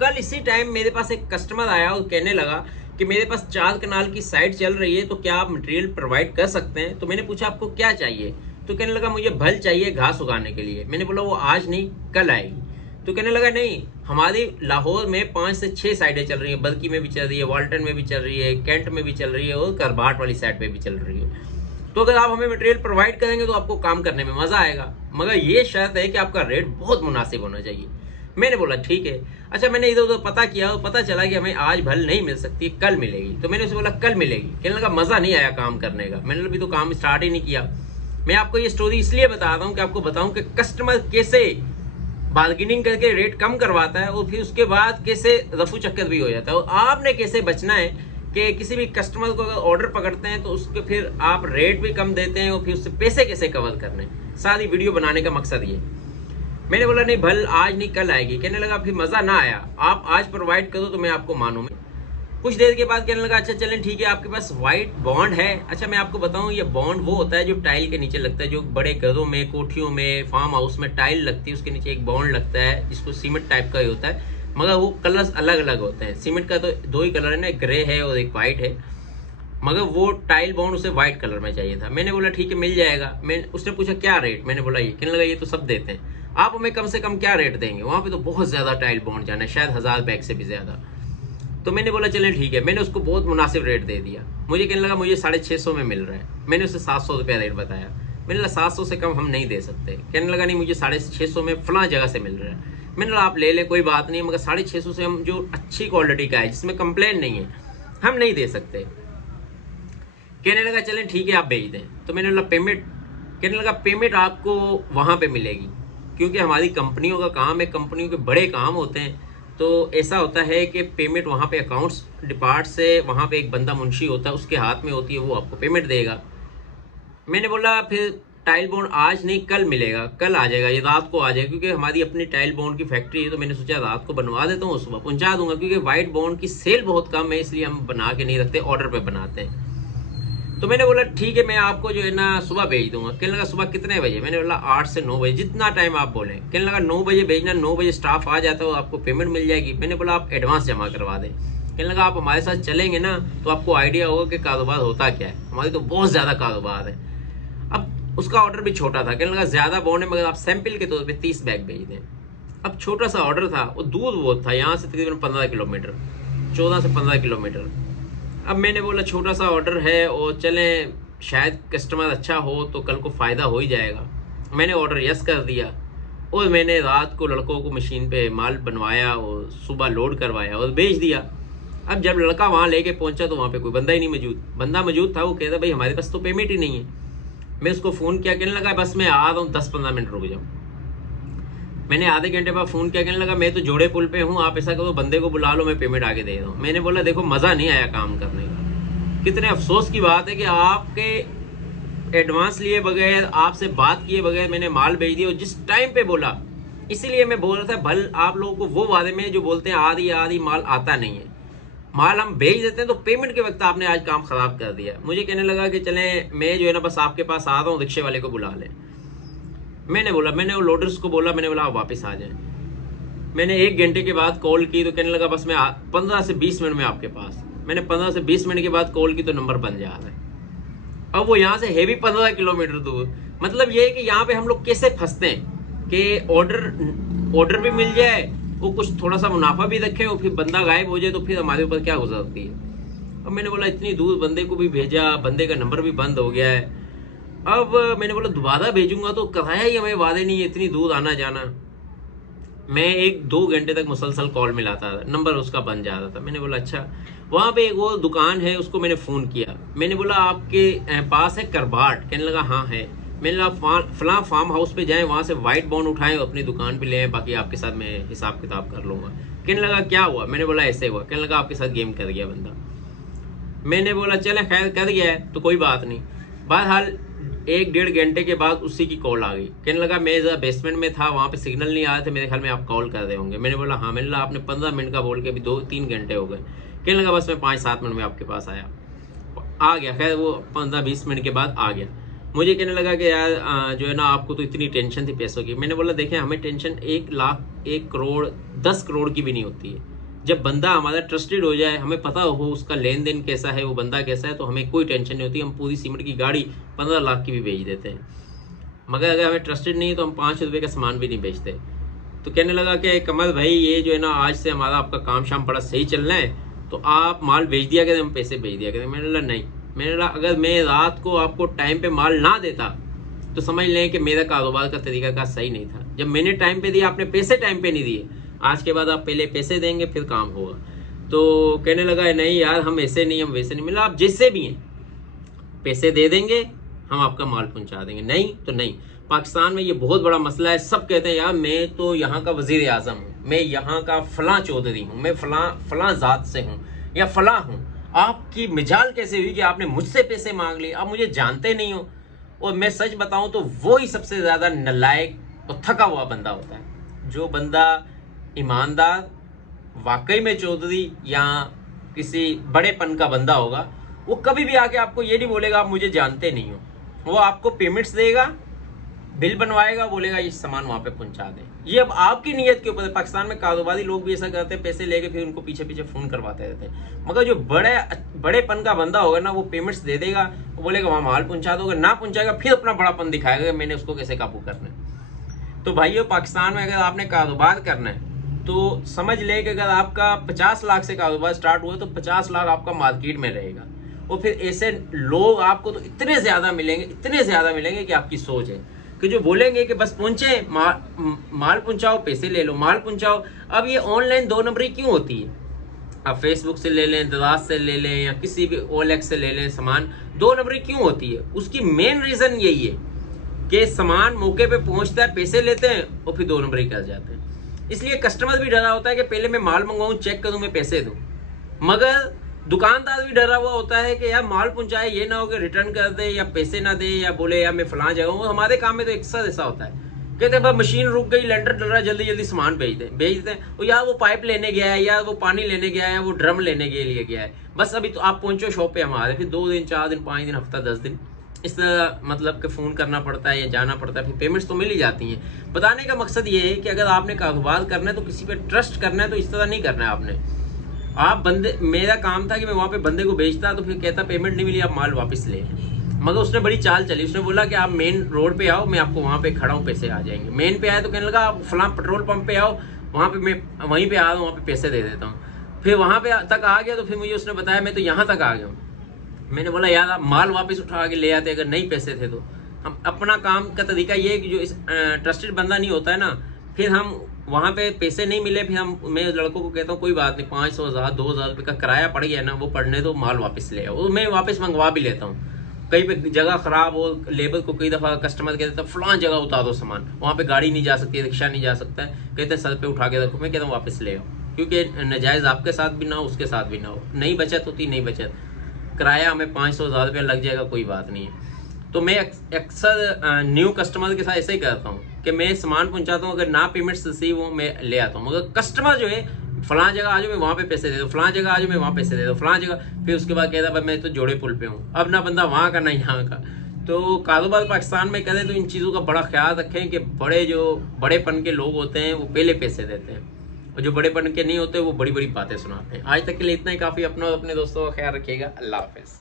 कल इसी टाइम मेरे पास एक कस्टमर आया और कहने लगा कि मेरे पास 4 कनाल की साइट चल रही है, तो क्या आप मटेरियल प्रोवाइड कर सकते हैं। तो मैंने पूछा आपको क्या चाहिए, तो कहने लगा मुझे भल चाहिए घास उगाने के लिए। मैंने बोला वो आज नहीं कल आएगी। तो कहने लगा नहीं, हमारी लाहौर में 5 से 6 साइडें चल रही है, बल्कि में भी चल रही है, वाल्टन में भी चल रही है, कैंट में भी चल रही है और करबाट वाली साइड पे भी चल रही है। तो अगर आप हमें मटेरियल प्रोवाइड करेंगे तो आपको काम करने में मजा आएगा, मगर ये शर्त है कि आपका रेट बहुत मुनासिब होना चाहिए। मैंने बोला ठीक है। अच्छा, मैंने इधर उधर पता किया और पता चला कि हमें आज भल नहीं मिल सकती, कल मिलेगी। तो मैंने उसे बोला कल मिलेगी। कहने लगा मजा नहीं आया काम करने का। मैंने अभी तो काम स्टार्ट ही नहीं किया। मैं आपको ये स्टोरी इसलिए बता रहा हूँ कि आपको बताऊं कि कस्टमर कैसे बार्गेनिंग करके रेट कम करवाता है और फिर उसके बाद कैसे रफू चक्कर भी हो जाता है। और आपने कैसे बचना है कि किसी भी कस्टमर को अगर ऑर्डर पकड़ते हैं तो उसके फिर आप रेट भी कम देते हैं और फिर उससे पैसे कैसे कवर करने, सारी वीडियो बनाने का मकसद ये। मैंने बोला नहीं भल आज नहीं कल आएगी। कहने लगा फिर मजा ना आया, आप आज प्रोवाइड करो तो मैं आपको मानूं। मैं कुछ देर के बाद कहने लगा अच्छा चलें ठीक है, आपके पास व्हाइट बॉन्ड है। अच्छा मैं आपको बताऊं, ये बॉन्ड वो होता है जो टाइल के नीचे लगता है, जो बड़े घरों में, कोठियों में, फार्म हाउस में टाइल लगती है, उसके नीचे एक बॉन्ड लगता है जिसको सीमेंट टाइप का ही होता है, मगर वो कलर्स अलग अलग होते हैं। सीमेंट का तो 2 ही कलर है ना, एक ग्रे है और एक व्हाइट है, मगर वो टाइल बॉन्ड उसे व्हाइट कलर में चाहिए था। मैंने बोला ठीक है मिल जाएगा। उसने पूछा क्या रेट, मैंने बोला ये। कहने लगा ये तो सब देते हैं, आप हमें कम से कम क्या रेट देंगे, वहां पे तो बहुत ज्यादा टाइल बॉन्ड जाना है, शायद 1000 बैग से भी ज्यादा। तो मैंने बोला चलें ठीक है। मैंने उसको बहुत मुनासिब रेट दे दिया। मुझे कहने लगा मुझे 650 में मिल रहा है। मैंने उसे 700 रुपया रेट बताया। मैंने बोला 700 से कम हम नहीं दे सकते। कहने लगा नहीं मुझे 650 में फलां जगह से मिल रहा है। मैंने बोला आप ले ले कोई बात नहीं, मगर 650 से हम जो अच्छी क्वालिटी का है जिसमें कंप्लेन नहीं है हम नहीं दे सकते। कहने लगा चलें ठीक है आप भेज दें। तो मैंने बोला पेमेंट, कहने लगा पेमेंट आपको वहां पे मिलेगी, क्योंकि हमारी कंपनियों का काम है, कंपनियों के बड़े काम होते हैं, तो ऐसा होता है कि पेमेंट वहाँ पे अकाउंट्स डिपार्ट से, वहाँ पे एक बंदा मुंशी होता है उसके हाथ में होती है, वो आपको पेमेंट देगा। मैंने बोला फिर टाइल बॉन्ड आज नहीं कल मिलेगा, कल आ जाएगा, ये रात को आ जाएगा, क्योंकि हमारी अपनी टाइल बॉन्ड की फैक्ट्री है। तो मैंने सोचा रात को बनवा देता हूँ, सुबह पहुंचा दूंगा, क्योंकि व्हाइट बॉन्ड की सेल बहुत कम है, इसलिए हम बना के नहीं रखते, ऑर्डर पे बनाते हैं। तो मैंने बोला ठीक है मैं आपको जो है ना सुबह भेज दूंगा। कहने लगा सुबह कितने बजे। मैंने बोला 8 से 9 बजे, जितना टाइम आप बोले। कहने लगा 9 बजे भेजना, 9 बजे स्टाफ आ जाता है और आपको पेमेंट मिल जाएगी। मैंने बोला आप एडवांस जमा करवा दें। कहने लगा आप हमारे साथ चलेंगे ना तो आपको आइडिया होगा कि कारोबार होता क्या है, हमारी तो बहुत ज्यादा कारोबार है। अब उसका ऑर्डर भी छोटा था। कहने लगा ज्यादा बॉन्ड है मगर आप सैंपल के तौर पर 30 बैग भेज दें। अब छोटा सा ऑर्डर था, वो दूर बहुत था, यहाँ से तकरीबन 15 किलोमीटर, 14 से 15 किलोमीटर। अब मैंने बोला छोटा सा ऑर्डर है और चलें शायद कस्टमर अच्छा हो तो कल को फ़ायदा हो ही जाएगा। मैंने ऑर्डर यस कर दिया और मैंने रात को लड़कों को मशीन पे माल बनवाया और सुबह लोड करवाया और भेज दिया। अब जब लड़का वहाँ लेके पहुंचा तो वहाँ पे कोई बंदा ही नहीं मौजूद। बंदा मौजूद था, वो कहता भाई हमारे पास तो पेमेंट ही नहीं है। मैं उसको फ़ोन किया, कहने लगा बस मैं आ रहा हूँ, 10-15 मिनट रुक जाओ। मैंने आधे घंटे बाद फ़ोन किया, कहने लगा मैं तो जोड़े पुल पे हूँ, आप ऐसा करो बंदे को बुला लो, मैं पेमेंट आगे दे रहा हूँ। मैंने बोला देखो मज़ा नहीं आया काम करने का। कितने अफसोस की बात है कि आपके एडवांस लिए बगैर, आपसे बात किए बगैर मैंने माल भेज दिया और जिस टाइम पे बोला। इसीलिए मैं बोल रहा था भल आप लोगों को वो वादे में जो बोलते हैं आधी माल आता नहीं है, माल हम भेज देते हैं तो पेमेंट के वक्त आपने आज काम खराब कर दिया। मुझे कहने लगा कि चले मैं जो है ना बस आपके पास आ रहा हूँ, रिक्शे वाले को बुला ले। मैंने वो लोडर्स को बोला, मैंने बोला आप वापस आ जाए। मैंने 1 घंटे के बाद कॉल की तो कहने लगा बस मैं 15 से 20 मिनट में आपके पास। मैंने 15 से 20 मिनट के बाद कॉल की तो नंबर बंद जा रहा है। अब वो यहाँ से है भी 15 किलोमीटर दूर। मतलब ये है कि यहाँ पे हम लोग कैसे फंसते हैं कि ऑर्डर भी मिल जाए, वो कुछ थोड़ा सा मुनाफा भी रखे और फिर बंदा गायब हो जाए तो फिर हमारे ऊपर क्या गुजरती है। अब मैंने बोला इतनी दूर बंदे को भी भेजा, बंदे का नंबर भी बंद हो गया है। अब मैंने बोला दोबारा भेजूंगा तो कराया ही हमें वादे नहीं है, इतनी दूर आना जाना। मैं 1-2 घंटे तक मुसलसल कॉल मिलाता था, नंबर उसका बन जा रहा था। मैंने बोला अच्छा। वहाँ पे एक और दुकान है, उसको मैंने फ़ोन किया। मैंने बोला आपके पास है करबाट। कहने लगा हाँ है। मैंने बोला फलां फार्म हाउस पे जाएं, वहाँ से वाइट बॉन्ड उठाएं और अपनी दुकान पे ले आए, बाकी आपके साथ मैं हिसाब किताब कर लूँगा। कहने लगा क्या हुआ। मैंने बोला ऐसे हुआ। कहने लगा आपके साथ गेम कर गया बंदा। मैंने बोला चले खैर कर गया है तो कोई बात नहीं। बहरहाल 1-1.5 घंटे के बाद उसी की कॉल आ गई। कहने लगा मैं जरा बेसमेंट में था, वहाँ पे सिग्नल नहीं आया था, मेरे ख्याल में आप कॉल कर रहे होंगे। मैंने बोला हाँ। मैंने बोला आपने 15 मिनट का बोल के अभी 2-3 घंटे हो गए। कहने लगा बस मैं 5-7 मिनट में आपके पास आ गया। खैर वो 15-20 मिनट के बाद आ गया। मुझे कहने लगा कि यार जो है ना आपको तो इतनी टेंशन थी पैसों की। मैंने बोला देखें हमें टेंशन 1 लाख 1 करोड़ 10 करोड़ की भी नहीं होती है। जब बंदा हमारा ट्रस्टेड हो जाए, हमें पता हो उसका लेन देन कैसा है, वो बंदा कैसा है, तो हमें कोई टेंशन नहीं होती। हम पूरी सीमेंट की गाड़ी 15 लाख की भी बेच देते हैं। मगर अगर हमें ट्रस्टेड नहीं है तो हम 5 रुपये का सामान भी नहीं बेचते। तो कहने लगा कि कमल भाई ये जो है ना आज से हमारा आपका काम शाम बड़ा सही चल रहा है, तो आप माल बेच दिया करें, हम पैसे बेच दिया करें। मैंने बोला नहीं। मैंने बोला अगर मैं रात को आपको टाइम पे माल ना देता तो समझ लें कि मेरा कारोबार का तरीका का सही नहीं था। जब मैंने टाइम पे दिया, आपने पैसे टाइम पे नहीं दिए, आज के बाद आप पहले पैसे देंगे फिर काम होगा। तो कहने लगा नहीं यार हम ऐसे नहीं, हम वैसे नहीं। मिला आप जैसे भी हैं पैसे दे देंगे, हम आपका माल पहुंचा देंगे, नहीं तो नहीं। पाकिस्तान में ये बहुत बड़ा मसला है। सब कहते हैं यार मैं तो यहाँ का वजीर आजम हूँ, मैं यहाँ का फलां चौधरी हूँ, मैं फलां ज़ात से हूँ या फलां हूँ। आपकी मिजाल कैसे हुई कि आपने मुझसे पैसे मांग लिए? आप मुझे जानते नहीं हो। और मैं सच बताऊँ तो वो ही सबसे ज़्यादा नालायक और थका हुआ बंदा होता है। जो बंदा ईमानदार, वाकई में चौधरी या किसी बड़ेपन का बंदा होगा, वो कभी भी आके आपको ये नहीं बोलेगा आप मुझे जानते नहीं हो। वो आपको पेमेंट्स देगा, बिल बनवाएगा, बोलेगा ये सामान वहां पे पहुंचा दे। ये अब आपकी नीयत के ऊपर है। पाकिस्तान में कारोबारी लोग भी ऐसा करते हैं, पैसे लेके फिर उनको पीछे पीछे फोन करवाते रहते हैं। मगर जो बड़ेपन का बंदा होगा ना, वो पेमेंट्स दे देगा, वो बोलेगा वहां माल पहुंचा दोगे, ना पहुंचाएगा फिर अपना बड़ापन दिखाएगा मैंने उसको कैसे काबू करना है। तो भाइयों पाकिस्तान में अगर आपने कारोबार करना है तो समझ ले कि अगर आपका 50 लाख से कारोबार स्टार्ट हुआ तो 50 लाख आपका मार्केट में रहेगा। और फिर ऐसे लोग आपको तो इतने ज्यादा मिलेंगे कि आपकी सोच है कि जो बोलेंगे कि बस पहुंचे, माल पहुंचाओ, पैसे ले लो, माल पहुंचाओ। अब ये ऑनलाइन 2 नंबरी क्यों होती है? आप फेसबुक से ले लें, दराज से ले लें या किसी भी OLX से ले लें, सामान 2 नंबरी क्यों होती है? उसकी मेन रीजन यही है कि सामान मौके पे पहुंचता है, पैसे लेते हैं और फिर 2 नंबरी कर जाते हैं। इसलिए कस्टमर भी डरा होता है कि पहले मैं माल मंगवाऊं, चेक करूं, मैं पैसे दूं। मगर दुकानदार भी डरा हुआ होता है कि यार माल पहुंचाए, ये ना हो कि रिटर्न कर दे या पैसे ना दे या बोले यार मैं फलां जगह हूँ। हमारे काम में तो अक्सर ऐसा होता है, कहते हैं भाई मशीन रुक गई, लेंटर डल रहा है, जल्दी जल्दी सामान भेज देते हैं। और यार वो पाइप लेने गया है, यार वो पानी लेने गया है, वो ड्रम लेने के लिए गया है, बस अभी तो आप पहुंचो शॉप पे हमारे। फिर 2 दिन 4 दिन 5 दिन हफ्ता 10 दिन इस तरह मतलब कि फ़ोन करना पड़ता है या जाना पड़ता है। फिर पेमेंट्स तो मिल ही जाती हैं। बताने का मकसद ये है कि अगर आपने कारोबार करना है तो किसी पे ट्रस्ट करना है तो इस तरह नहीं करना है आपने। आप बंदे, मेरा काम था कि मैं वहाँ पे बंदे को भेजता तो फिर कहता पेमेंट नहीं मिली, आप माल वापस ले। मगर उसने बड़ी चाल चली, उसने बोला कि आप मेन रोड पे आओ, मैं आपको वहाँ पे खड़ा हूँ, पैसे आ जाएंगे। मेन पे आया तो कहने लगा आप फलां पेट्रोल पंप पे आओ, वहाँ पे मैं वहीं पे आ रहा हूँ, वहाँ पे पैसे दे देता हूँ। फिर वहाँ पे तक आ गया तो फिर मुझे उसने बताया मैं तो यहाँ तक आ गया हूँ। मैंने बोला यार आप माल वापस उठा के ले आते अगर नहीं पैसे थे तो। हम अपना काम का तरीका ये है कि जो ट्रस्टेड बंदा नहीं होता है ना, फिर हम वहाँ पे पैसे नहीं मिले, फिर मैं लड़कों को कहता हूँ कोई बात नहीं, 500 1000 2000 रुपये का किराया पड़ गया ना, वो पड़ने दो, माल वापस ले आओ। मैं वापस मंगवा भी लेता हूँ। कहीं पे जगह खराब हो, लेबर को कई दफ़ा कस्टमर कहते हैं फलां जगह उतार दो सामान, वहाँ पे गाड़ी नहीं जा सकती, रिक्शा नहीं जा सकता है, कहते हैं सर पे उठा के रखो। मैं कहता हूँ वापस ले आओ, क्योंकि नजायज़ आपके साथ भी ना हो, उसके साथ भी ना हो। नई बचत होती, नई बचत, किराया हमें 500 1000 रुपया लग जाएगा, कोई बात नहीं है। तो मैं अक्सर न्यू कस्टमर के साथ ऐसे ही करता हूँ कि मैं सामान पहुँचाता हूँ, अगर ना पेमेंट्स रिसीव हो मैं ले आता हूँ। मगर कस्टमर जो है फलां जगह आ जाओ, मैं वहाँ पे पैसे दे दो, फलां जगह आ जाओ, मैं वहाँ पैसे दे दो, फलां जगह, फिर उसके बाद कहता भाई मैं तो जोड़े पुल पे हूँ, अब ना बंदा वहाँ का ना यहाँ का। तो कारोबार पाकिस्तान में करें तो इन चीज़ों का बड़ा ख्याल रखें कि बड़ेपन के लोग होते हैं वो पहले पैसे देते हैं, और जो बड़ेपन के नहीं होते वो बड़ी बड़ी बातें सुनाते हैं। आज तक के लिए इतना ही काफ़ी। अपना और अपने दोस्तों का ख्याल रखिएगा। अल्लाह हाफिज़।